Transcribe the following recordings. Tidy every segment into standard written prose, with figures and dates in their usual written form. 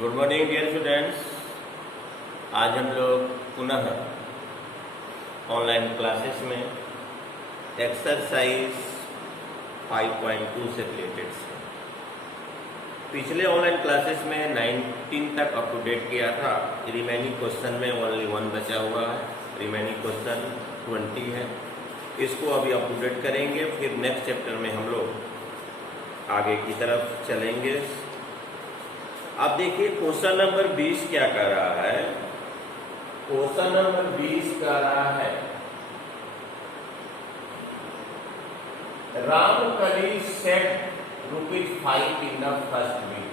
Good morning dear students. आज हम लोग पुनः ऑनलाइन क्लासेस में एक्सरसाइज 5.2 से रिलेटेड से पिछले ऑनलाइन क्लासेस में 19 तक अप टू डेट किया था। रिमेनिंग क्वेश्चन में ओनली 1 बचा हुआ है, रिमेनिंग क्वेश्चन 20 है। इसको अभी अप टू डेट करेंगे, फिर नेक्स्ट चैप्टर में हम लोग आगे की तरफ चलेंगे। अब देखिए क्वेश्चन नंबर 20 क्या कर रहा है। क्वेश्चन नंबर 20 कर रहा है, Ramkali set ₹5 in the first week.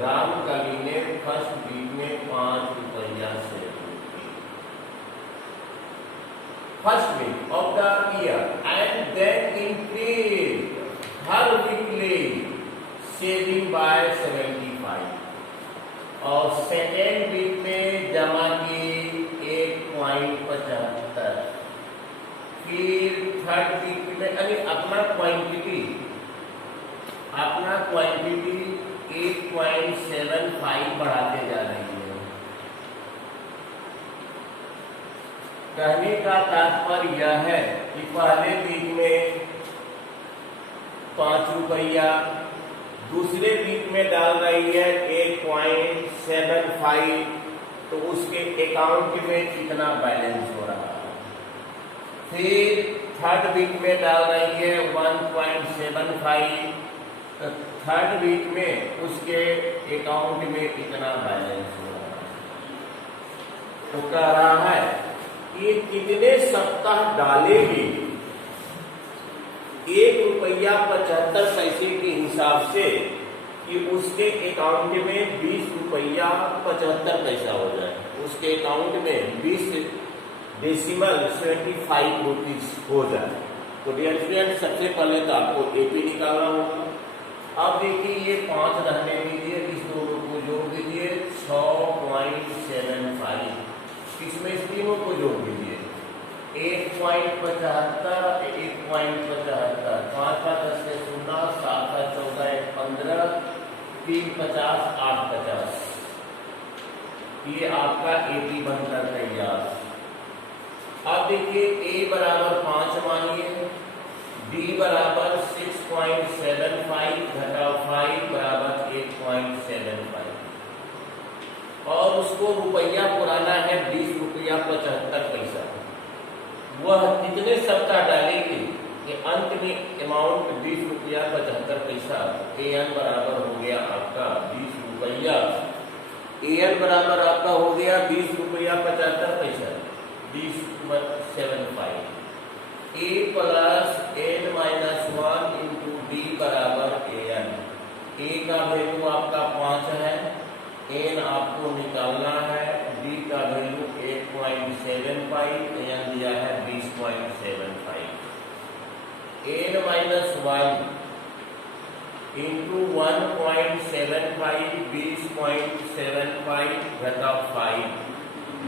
Ramkali ने फर्स्ट वीक में ₹5 set first week of the year and then increase her weekly saving by 75 और सेकेंड वीक में जमा की 1.75। फिर थर्ड वीक में अपना क्वांटिटी 1.75 बढ़ाते जा रही है। कहने का तात्पर्य यह है कि पहले वीक में ₹5, दूसरे वीक में डाल रही है 1.75, तो उसके अकाउंट में कितना बैलेंस हो रहा है। फिर थर्ड वीक में डाल रही है 1.75, तो थर्ड वीक में उसके अकाउंट में कितना बैलेंस हो रहा है। तो कह रहा है कि कितने सप्ताह डालेगी ₹1.75 के हिसाब से कि उसके अकाउंट में ₹20.75 हो जाए। उसके अकाउंट में 20.75 रुपीज हो जाए। तो डियर स्टूडेंट, सबसे पहले तो आपको एपी निकालना होगा। अब देखिए ये 5 रहने दीजिए, इस दोनों को जोड़ दीजिए 6.75, इसमें इस तीनों को जोड़ दीजिए 1.75, 1.75, 5 से 0, 7 14 15, 3 50, 8 50। ये आपका एपी बनकर तैयार। अब देखिए ए बराबर 5 मानिए, डी बराबर 6.75 घटा 5 बराबर 1.75 और उसको रुपया पुराना है ₹20.75। वह कितने सप्ताह डालेगी कि अंत में अमाउंट ₹20.75। एन बराबर हो गया आपका ₹20। एन बराबर आपका हो गया ₹20.75, 20.75। ए प्लस n-1 इंटू डी बराबर एन। ए का वैल्यू आपका 5 है, एन आपको निकालना है, डी का वैल्यू 1.75, एन दिया है 20.75। n-1 इंटू 1.75, 20.75 घटा 5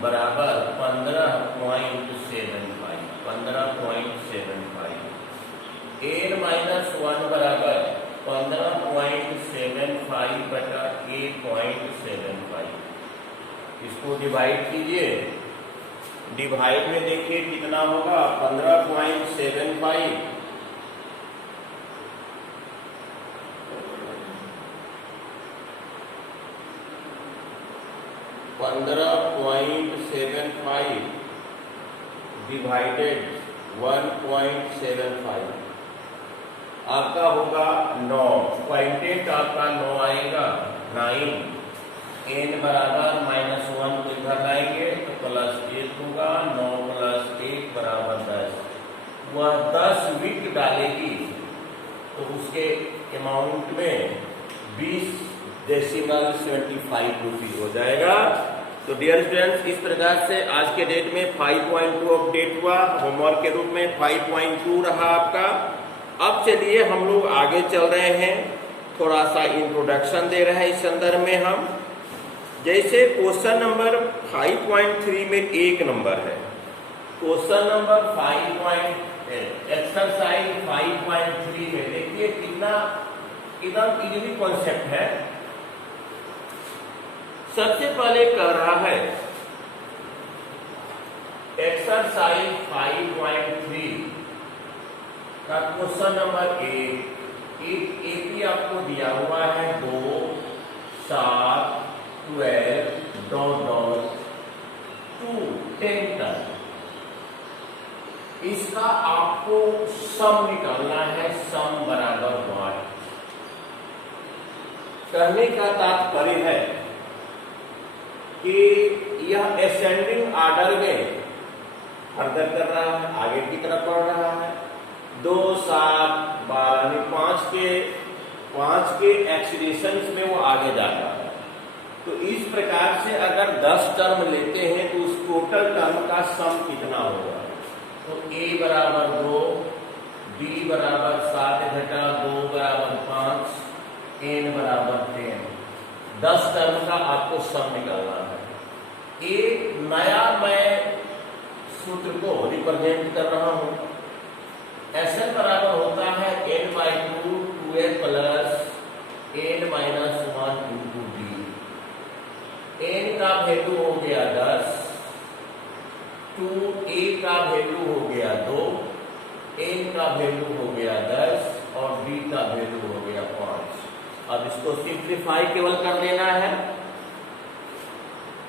बराबर 15.75, 15.75। n-1 बराबर 15.75 बटा 1.75। इसको डिवाइड कीजिए, डिवाइड में देखिए कितना होगा 15.75 डिवाइडेड 1.75 आपका होगा 9। क्वांटेंट आपका 9 आएगा, 9। n बराबर -1 को इधर लाएंगे तो +1 होगा, 9 + 1 बराबर 10। वह 10 वीक डालेगी तो उसके अमाउंट में 20.75 रुपीज हो जाएगा। तो डियर स्टूडेंट्स, इस प्रकार से आज के डेट में 5.2 अपडेट हुआ। होमवर्क के रूप में 5.2 रहा आपका। अब चलिए हम लोग आगे चल रहे हैं, थोड़ा सा इंट्रोडक्शन दे रहे हैं इस संदर्भ में हम। जैसे क्वेश्चन नंबर 5.3 में एक नंबर है, क्वेश्चन नंबर एक्सरसाइज 5.3 में देखिए कितना एकदम इजी कॉन्सेप्ट है। सबसे पहले कह रहा है एक्सरसाइज 5.3 का क्वेश्चन नंबर 1। एक एपी आपको दिया हुआ है 2, 7, 12, डॉट डॉट 2, 10 तक। इसका आपको सम निकालना है, सम बराबर वाट। कहने का तात्पर्य है कि यह असेंडिंग ऑर्डर में फर्दर कर रहा है, आगे की तरफ बढ़ रहा है। 2, 7, 12 पांच के एक्सीलरेशन में वो आगे जा रहा है। तो इस प्रकार से अगर 10 टर्म लेते हैं तो उस टोटल टर्म का सम कितना होगा? तो a बराबर 2, b बराबर 7 घटा 2 बराबर 5, n बराबर 10। 10 टर्म का आपको सम निकालना है। एक नया मैं सूत्र को रिप्रेजेंट कर रहा हूं। Sn बराबर होता है n/2 2a plus n minus 1 into d। n का वैल्यू हो गया 10, 2a का वैल्यू हो गया 2, n का वैल्यू हो गया 10 और d का वैल्यू हो गया 5। अब इसको सिंप्लीफाई केवल कर लेना है।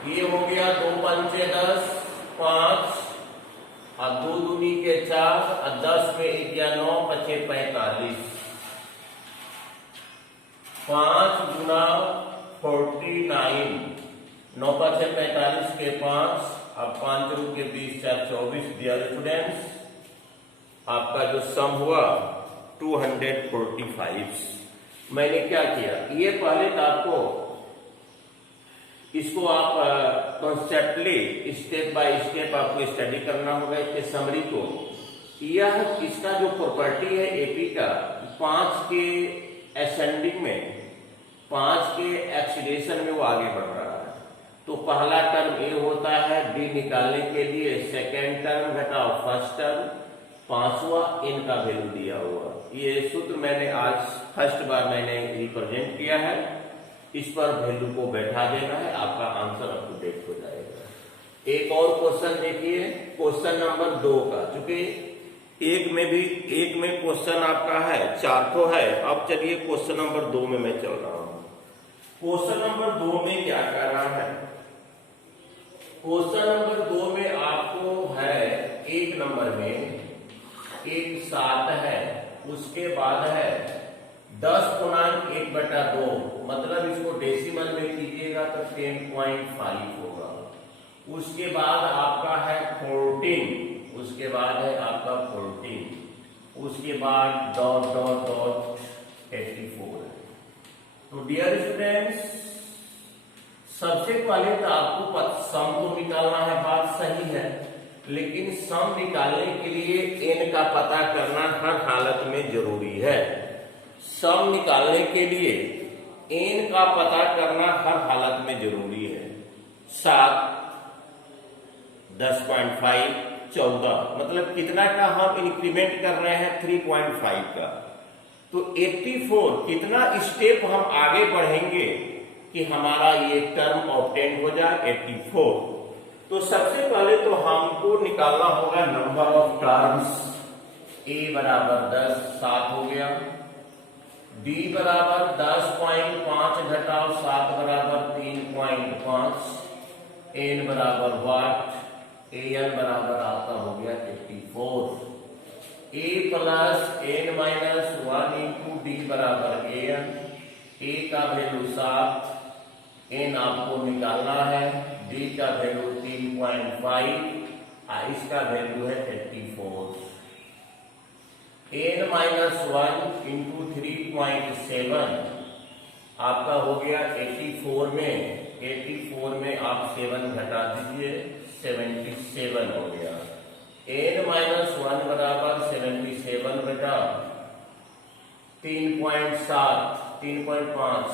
ये हो गया 2 पंचे 10, 5 और 2 दूनी के 4 और 10 में 1 या 9 पचे 45। 5 गुना 49, 9 पचे 45 के 5 अब 5 के 20 4 24। डियर स्टूडेंट्स, आपका जो सम हुआ 245। मैंने क्या किया, ये पहले तो आपको इसको आप कॉन्सेप्टली स्टेप बाय स्टेप आपको स्टडी करना होगा इसके समरी को। यह इसका जो प्रॉपर्टी है एपी का, 5 के असेंडिंग में 5 के एक्सीलरेशन में वो आगे बढ़ रहा है। तो पहला टर्म ए होता है, डी निकालने के लिए सेकेंड टर्म घटाओ फर्स्ट टर्म, 5वां n का वैल्यू दिया हुआ। ये सूत्र मैंने आज फर्स्ट बार मैंने रिप्रेजेंट किया है। इस पर वैल्यू को बैठा देना है, आपका आंसर अप टू डेट हो जाएगा। एक और क्वेश्चन देखिए, क्वेश्चन नंबर 2 का, चूंकि एक में क्वेश्चन आपका है 4 तो है। अब चलिए क्वेश्चन नंबर 2 में मैं चल रहा हूं। क्वेश्चन नंबर 2 में क्या कर रहा है? क्वेश्चन नंबर 2 में आपको है 1 नंबर में 1 7 है, उसके बाद है 10.1/2, मतलब इसको डेसिमल में कीजिएगा तो 10.5 होगा। उसके बाद आपका है 14, उसके बाद है आपका 14, उसके बाद डॉट डॉट डॉट 84। तो डियर स्टूडेंट्स, सबसे पहले तो आपको सम तो निकालना है, बात सही है, लेकिन सम निकालने के लिए n का पता करना हर हालत में जरूरी है। सम निकालने के लिए n का पता करना हर हालत में जरूरी है। 7, 10.5, 14, मतलब कितना का हम इंक्रीमेंट कर रहे हैं? 3.5 का। तो 84 कितना स्टेप हम आगे बढ़ेंगे कि हमारा ये टर्म ऑब्टेन हो जाए 84। तो सबसे पहले तो हमको निकालना होगा नंबर ऑफ टर्म्स। a बराबर 10, 7 हो गया। d बराबर 10.5 घटाओ 7 बराबर 3.5, n बराबर वाट, an बराबर आपका हो गया 84। a plus n minus 1 into D बराबर an। a का वैल्यू 7, n आपको निकालना है, d का वैल्यू 3.5 और इसका वैल्यू है 84। n माइनस 1 इंटू 3.7 आपका हो गया 84 में आप 7 घटा दीजिए, 77 हो गया। n माइनस 1 बराबर 77 बटा 3.7, 3.5,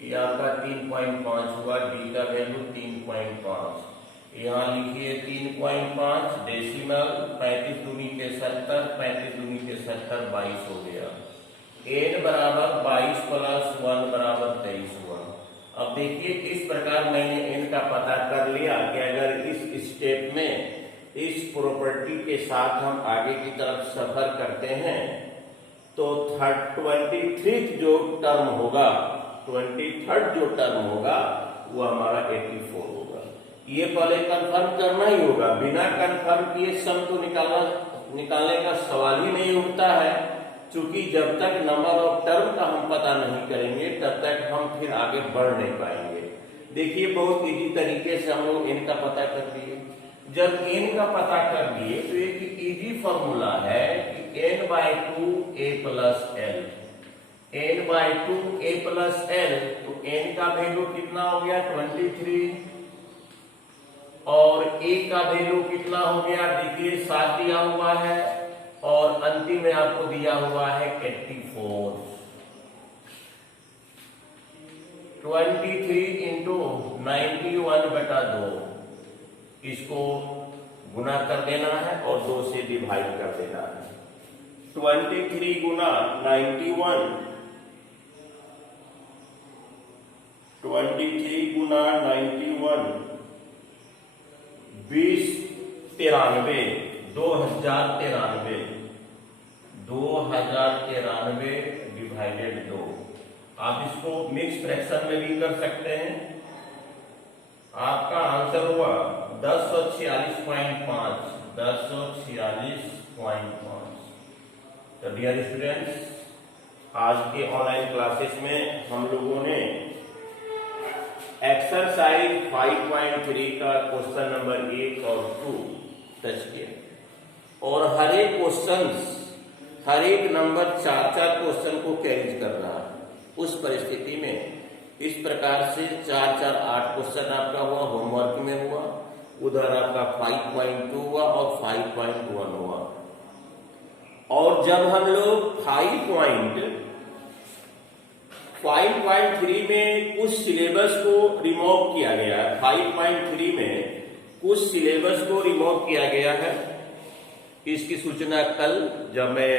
ये आपका 3.5 हुआ। डी का वैल्यू 3.5, यहाँ लिखिए 3.5 डेसिमल, 35 दूनी के 70, 35 दूनी के 70, 22 हो गया। n बराबर 22 प्लस 1 बराबर 23 हुआ। अब देखिए इस प्रकार मैंने n का पता कर लिया कि अगर इस स्टेप में इस प्रॉपर्टी के साथ हम आगे की तरफ सफर करते हैं तो 23 जो टर्म होगा, 23rd जो टर्म होगा वो हमारा 84 होगा। ये पहले कंफर्म करना ही होगा, बिना कंफर्म किए सम तो निकालने का सवाल ही नहीं उठता है, क्योंकि जब तक नंबर ऑफ टर्म का हम पता नहीं करेंगे तब तक हम फिर आगे बढ़ नहीं पाएंगे। देखिए बहुत इजी तरीके से हम लोग n का पता कर दिए। जब n का पता कर दिए तो एक इजी फॉर्मूला है कि n/2 a plus l, n/2 a plus l, तो n का वैल्यू कितना हो गया 23 और a का वैल्यू कितना हो गया, देखिए 7 दिया हुआ है और अंतिम में आपको दिया हुआ है 84। 23 इंटू 91/2, इसको गुना कर देना है और 2 से डिवाइड कर देना है। 23 गुना 91, 23 गुना 91 20 93, 2093 डिवाइडेड 2। आप इसको मिक्स फ्रैक्शन में भी कर सकते हैं। आपका आंसर हुआ 1046.5, 1046.5। तो डियर स्टूडेंट्स, आज के ऑनलाइन क्लासेस में हम लोगों ने एक्सरसाइज 5.3 का क्वेश्चन नंबर 1 और 2 टच किया और हर एक नंबर 4 क्वेश्चन को कैरी कर रहा है। उस परिस्थिति में इस प्रकार से 8 क्वेश्चन आपका हुआ, होमवर्क में हुआ, उधर आपका 5.2 हुआ और 5.1 हुआ। और जब हम लोग 5.3 में कुछ सिलेबस को रिमूव किया गया है, 5.3 में कुछ सिलेबस को रिमूव किया गया है, इसकी सूचना कल जब मैं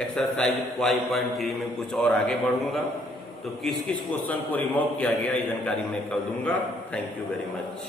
एक्सरसाइज 5.3 में कुछ और आगे बढ़ूंगा तो किस किस क्वेश्चन को रिमूव किया गया ये जानकारी मैं कर दूंगा। Thank you very much.